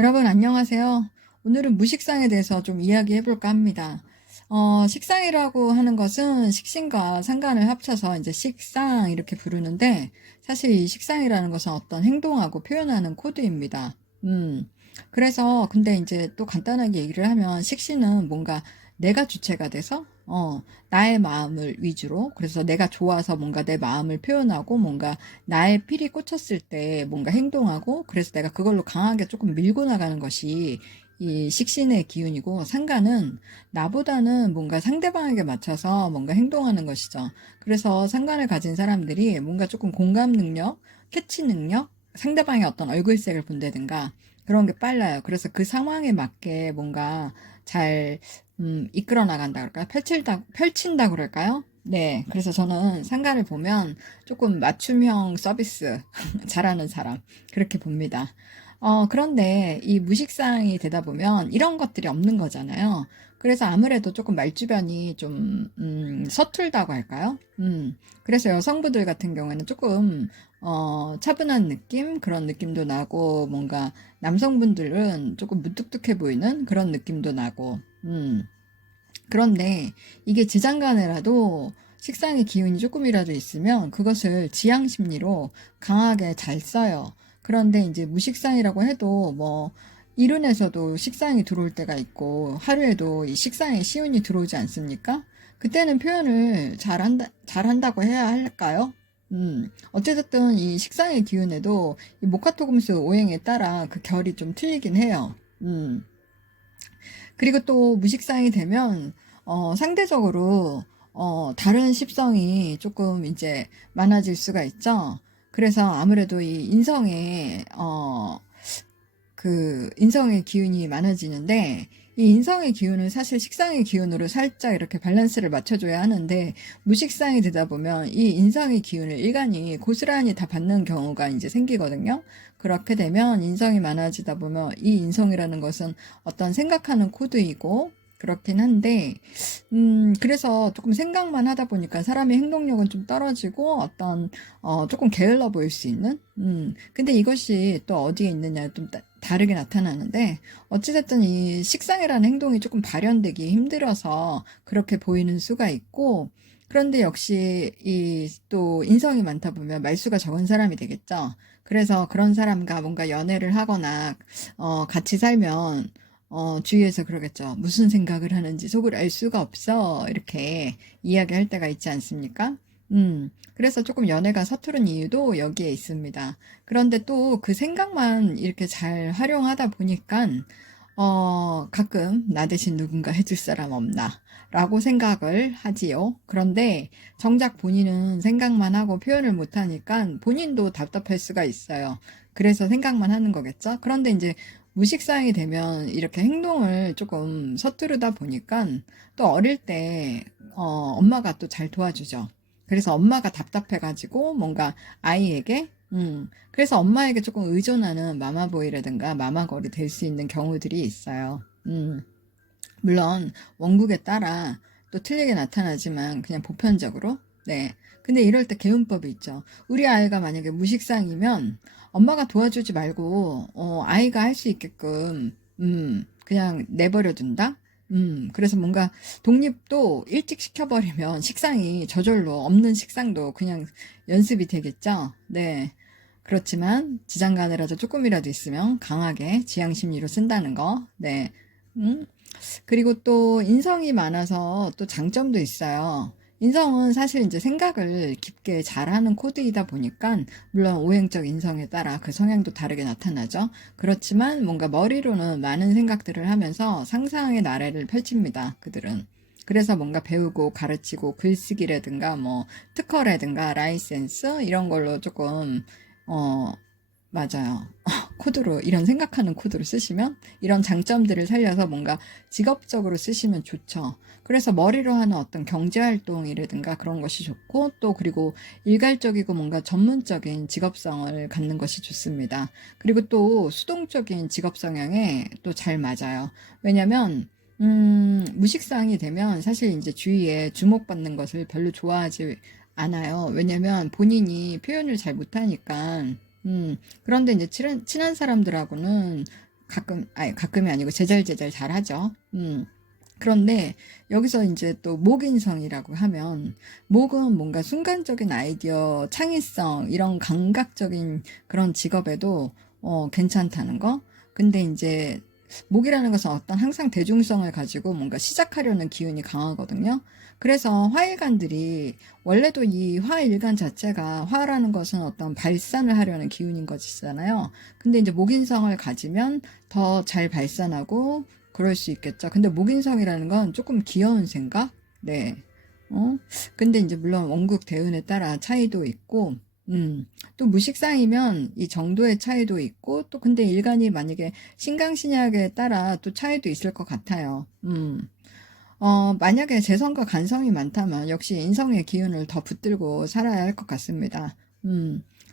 여러분 안녕하세요. 오늘은 무식상에 대해서 좀 이야기해 볼까 합니다. 식상이라고 하는 것은 식신과 상관을 합쳐서 이제 식상 이렇게 부르는데 사실 이 식상이라는 것은 어떤 행동하고 표현하는 코드입니다. 음. 그래서 근데 이제 또 간단하게 얘기를 하면 식신은 뭔가 내가 주체가 돼서 나의 마음을 위주로 그래서 내가 좋아서 뭔가 내 마음을 표현하고 뭔가 나의 필이 꽂혔을 때 뭔가 행동하고 그래서 내가 그걸로 강하게 조금 밀고 나가는 것이 이 식신의 기운이고 상관은 나보다는 뭔가 상대방에게 맞춰서 뭔가 행동하는 것이죠. 그래서 상관을 가진 사람들이 뭔가 조금 공감 능력, 캐치 능력, 상대방의 어떤 얼굴색을 본다든가 그런 게 빨라요. 그래서 그 상황에 맞게 뭔가 잘 이끌어 나간다 그럴까요? 펼친다 그럴까요? 네. 그래서 저는 상가를 보면 조금 맞춤형 서비스 잘하는 사람, 그렇게 봅니다. 그런데 이 무식상이 되다 보면 이런 것들이 없는 거잖아요. 그래서 아무래도 조금 말주변이 좀, 서툴다고 할까요? 그래서 여성분들 같은 경우에는 조금, 차분한 느낌? 그런 느낌도 나고, 뭔가 남성분들은 조금 무뚝뚝해 보이는 그런 느낌도 나고, 그런데 이게 지장간에라도 식상의 기운이 조금이라도 있으면 그것을 지향심리로 강하게 잘 써요. 그런데 이제 무식상이라고 해도 뭐 이른에서도 식상이 들어올 때가 있고 하루에도 이 식상의 시운이 들어오지 않습니까? 그때는 표현을 잘한다고 해야 할까요? 어쨌든 이 식상의 기운에도 이 목화토금수 오행에 따라 그 결이 좀 틀리긴 해요. 그리고 또 무식상이 되면 상대적으로 다른 십성이 조금 이제 많아질 수가 있죠. 그래서 아무래도 이 인성에 그 인성의 기운이 많아지는데 이 인성의 기운은 사실 식상의 기운으로 살짝 이렇게 밸런스를 맞춰줘야 하는데 무식상이 되다 보면 이 인성의 기운을 일간이 고스란히 다 받는 경우가 이제 생기거든요. 그렇게 되면 인성이 많아지다 보면 이 인성이라는 것은 어떤 생각하는 코드이고 그렇긴 한데 그래서 조금 생각만 하다 보니까 사람의 행동력은 좀 떨어지고 어떤 조금 게을러 보일 수 있는 근데 이것이 또 어디에 있느냐 좀 다르게 나타나는데 어찌됐든 이 식상이라는 행동이 조금 발현되기 힘들어서 그렇게 보이는 수가 있고 그런데 역시 이 또 인성이 많다 보면 말수가 적은 사람이 되겠죠. 그래서 그런 사람과 뭔가 연애를 하거나 같이 살면 주위에서 그러겠죠. 무슨 생각을 하는지 속을 알 수가 없어. 이렇게 이야기할 때가 있지 않습니까? 그래서 조금 연애가 서투른 이유도 여기에 있습니다. 그런데 또 그 생각만 이렇게 잘 활용하다 보니까, 가끔 나 대신 누군가 해줄 사람 없나? 라고 생각을 하지요. 그런데 정작 본인은 생각만 하고 표현을 못하니까 본인도 답답할 수가 있어요. 그래서 생각만 하는 거겠죠? 그런데 이제 무식상이 되면 이렇게 행동을 조금 서투르다 보니까 또 어릴 때, 엄마가 또 잘 도와주죠. 그래서 엄마가 답답해가지고 뭔가 아이에게, 그래서 엄마에게 조금 의존하는 마마보이라든가 마마걸이 될 수 있는 경우들이 있어요. 물론 원국에 따라 또 틀리게 나타나지만 그냥 보편적으로, 네. 근데 이럴 때 개운법이 있죠. 우리 아이가 만약에 무식상이면 엄마가 도와주지 말고 아이가 할 수 있게끔 그냥 내버려 둔다. 그래서 뭔가 독립도 일찍 시켜버리면 식상이 저절로 없는 식상도 그냥 연습이 되겠죠. 네. 그렇지만 지장간이라도 조금이라도 있으면 강하게 지향심리로 쓴다는 거. 네. 음. 그리고 또 인성이 많아서 또 장점도 있어요. 인성은 사실 이제 생각을 깊게 잘하는 코드이다 보니까 물론 오행적 인성에 따라 그 성향도 다르게 나타나죠. 그렇지만 뭔가 머리로는 많은 생각들을 하면서 상상의 나래를 펼칩니다. 그들은. 그래서 뭔가 배우고 가르치고 글쓰기라든가 뭐 특허라든가 라이센스 이런 걸로 조금 어 맞아요. 코드로 이런 생각하는 코드로 쓰시면 이런 장점들을 살려서 뭔가 직업적으로 쓰시면 좋죠. 그래서 머리로 하는 어떤 경제활동이라든가 그런 것이 좋고 또 그리고 일괄적이고 뭔가 전문적인 직업성을 갖는 것이 좋습니다. 그리고 또 수동적인 직업 성향에 또 잘 맞아요. 왜냐면 무식상이 되면 사실 이제 주위에 주목받는 것을 별로 좋아하지 않아요. 왜냐면 본인이 표현을 잘 못하니까 그런데 이제 친한 사람들하고는 가끔이 아니고 제잘제잘 잘 하죠. 그런데 여기서 이제 또 목인성이라고 하면 목은 뭔가 순간적인 아이디어, 창의성, 이런 감각적인 그런 직업에도 괜찮다는 거. 근데 이제 목이라는 것은 어떤 항상 대중성을 가지고 뭔가 시작하려는 기운이 강하거든요. 그래서 화일관들이 원래도 이 화일관 자체가 화라는 것은 어떤 발산을 하려는 기운인 것이잖아요. 근데 이제 목인성을 가지면 더 잘 발산하고 그럴 수 있겠죠. 근데 목인성이라는 건 조금 귀여운 생각? 네. 근데 이제 물론 원국 대운에 따라 차이도 있고, 또 무식상이면 이 정도의 차이도 있고, 또 근데 일간이 만약에 신강신약에 따라 또 차이도 있을 것 같아요. 만약에 재성과 간성이 많다면 역시 인성의 기운을 더 붙들고 살아야 할 것 같습니다.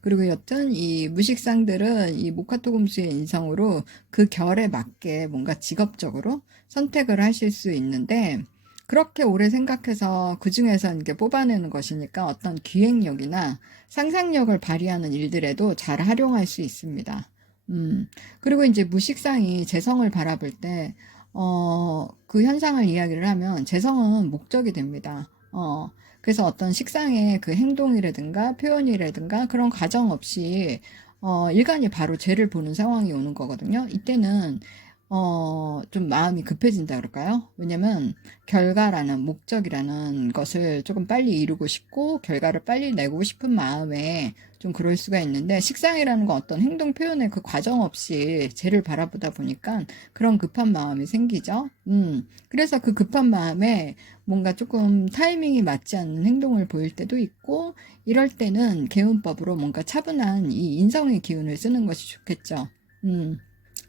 그리고 여튼 이 무식상들은 이 모카토금수의 인성으로 그 결에 맞게 뭔가 직업적으로 선택을 하실 수 있는데, 그렇게 오래 생각해서 그 중에서 이렇게 뽑아내는 것이니까 어떤 기획력이나 상상력을 발휘하는 일들에도 잘 활용할 수 있습니다. 그리고 이제 무식상이 재성을 바라볼 때, 그 현상을 이야기를 하면 재성은 목적이 됩니다. 그래서 어떤 식상의 그 행동이라든가 표현이라든가 그런 과정 없이, 일간이 바로 죄를 보는 상황이 오는 거거든요. 이때는, 좀 마음이 급해진다 그럴까요? 왜냐면 결과라는 목적이라는 것을 조금 빨리 이루고 싶고 결과를 빨리 내고 싶은 마음에 좀 그럴 수가 있는데, 식상이라는 건 어떤 행동 표현의 그 과정 없이 쟤를 바라보다 보니까 그런 급한 마음이 생기죠. 그래서 그 급한 마음에 뭔가 조금 타이밍이 맞지 않는 행동을 보일 때도 있고, 이럴 때는 개운법으로 뭔가 차분한 이 인성의 기운을 쓰는 것이 좋겠죠.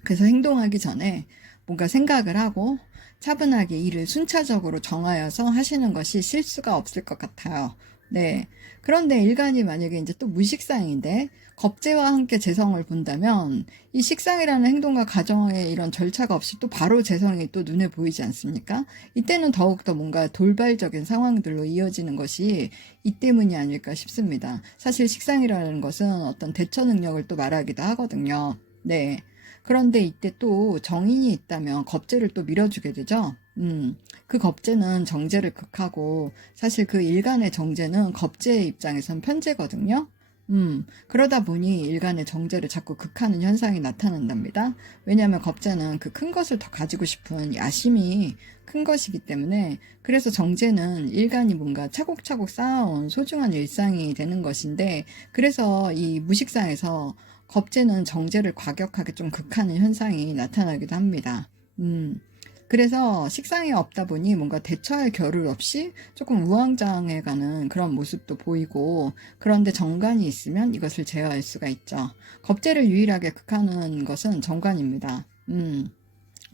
그래서 행동하기 전에 뭔가 생각을 하고 차분하게 일을 순차적으로 정하여서 하시는 것이 실수가 없을 것 같아요. 네. 그런데 일간이 만약에 이제 또 무식상인데 겁재와 함께 재성을 본다면 이 식상이라는 행동과 가정의 이런 절차가 없이 또 바로 재성이 또 눈에 보이지 않습니까? 이때는 더욱더 뭔가 돌발적인 상황들로 이어지는 것이 이 때문이 아닐까 싶습니다. 사실 식상이라는 것은 어떤 대처 능력을 또 말하기도 하거든요. 네. 그런데 이때 또 정인이 있다면 겁재를 또 밀어주게 되죠. 그 겁재는 정제를 극하고, 사실 그 일간의 정제는 겁재의 입장에선 편제거든요. 그러다 보니 일간의 정제를 자꾸 극하는 현상이 나타난답니다. 왜냐하면 겁재는 그 큰 것을 더 가지고 싶은 야심이 큰 것이기 때문에, 그래서 정제는 일간이 뭔가 차곡차곡 쌓아온 소중한 일상이 되는 것인데, 그래서 이 무식상에서 겁재는 정제를 과격하게 좀 극하는 현상이 나타나기도 합니다. 그래서 식상이 없다 보니 뭔가 대처할 겨를 없이 조금 우왕좌왕해 가는 그런 모습도 보이고, 그런데 정관이 있으면 이것을 제어할 수가 있죠. 겁재를 유일하게 극하는 것은 정관입니다.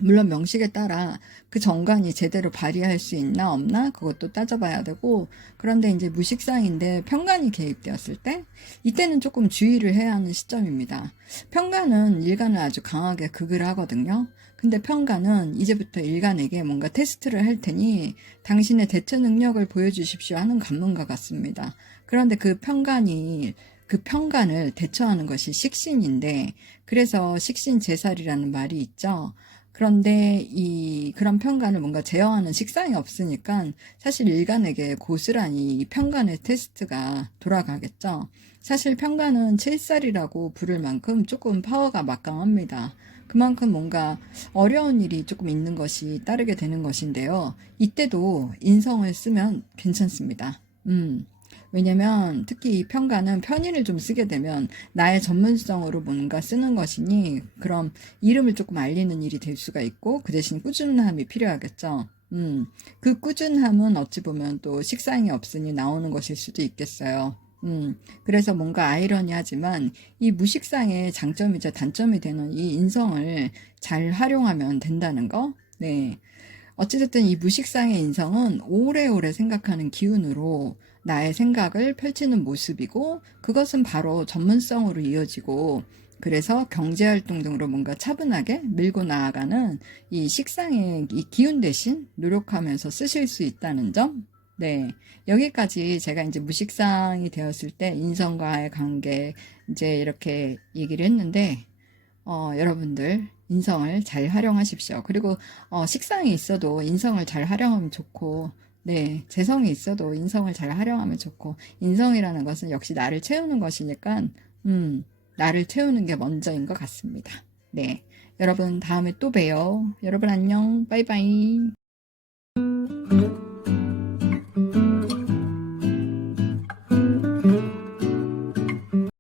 물론 명식에 따라 그 정관이 제대로 발휘할 수 있나 없나 그것도 따져봐야 되고, 그런데 이제 무식상인데 편관이 개입되었을 때 이때는 조금 주의를 해야 하는 시점입니다. 편관은 일간을 아주 강하게 극을 하거든요. 근데 편관은 이제부터 일간에게 뭔가 테스트를 할 테니 당신의 대처 능력을 보여주십시오 하는 관문과 같습니다. 그런데 그 편관을 대처하는 것이 식신인데, 그래서 식신제살이라는 말이 있죠. 그런데 그런 편관을 뭔가 제어하는 식상이 없으니까 사실 일간에게 고스란히 이 편관의 테스트가 돌아가겠죠. 사실 편관은 7살이라고 부를 만큼 조금 파워가 막강합니다. 그만큼 뭔가 어려운 일이 조금 있는 것이 따르게 되는 것인데요. 이때도 인성을 쓰면 괜찮습니다. 왜냐면 특히 이 편가는 편의를 좀 쓰게 되면 나의 전문성으로 뭔가 쓰는 것이니, 그럼 이름을 조금 알리는 일이 될 수가 있고, 그 대신 꾸준함이 필요하겠죠. 그 꾸준함은 어찌 보면 또 식상이 없으니 나오는 것일 수도 있겠어요. 그래서 뭔가 아이러니하지만 이 무식상의 장점이자 단점이 되는 이 인성을 잘 활용하면 된다는 거. 네. 어찌됐든 이 무식상의 인성은 오래오래 생각하는 기운으로 나의 생각을 펼치는 모습이고, 그것은 바로 전문성으로 이어지고, 그래서 경제활동 등으로 뭔가 차분하게 밀고 나아가는 이 식상의 이 기운 대신 노력하면서 쓰실 수 있다는 점. 네. 여기까지 제가 이제 무식상이 되었을 때 인성과의 관계 이제 이렇게 얘기를 했는데, 여러분들 인성을 잘 활용하십시오. 그리고 식상이 있어도 인성을 잘 활용하면 좋고, 네, 재성이 있어도 인성을 잘 활용하면 좋고, 인성이라는 것은 역시 나를 채우는 것이니까, 나를 채우는 게 먼저인 것 같습니다. 네, 여러분 다음에 또 봬요. 여러분 안녕, 바이바이.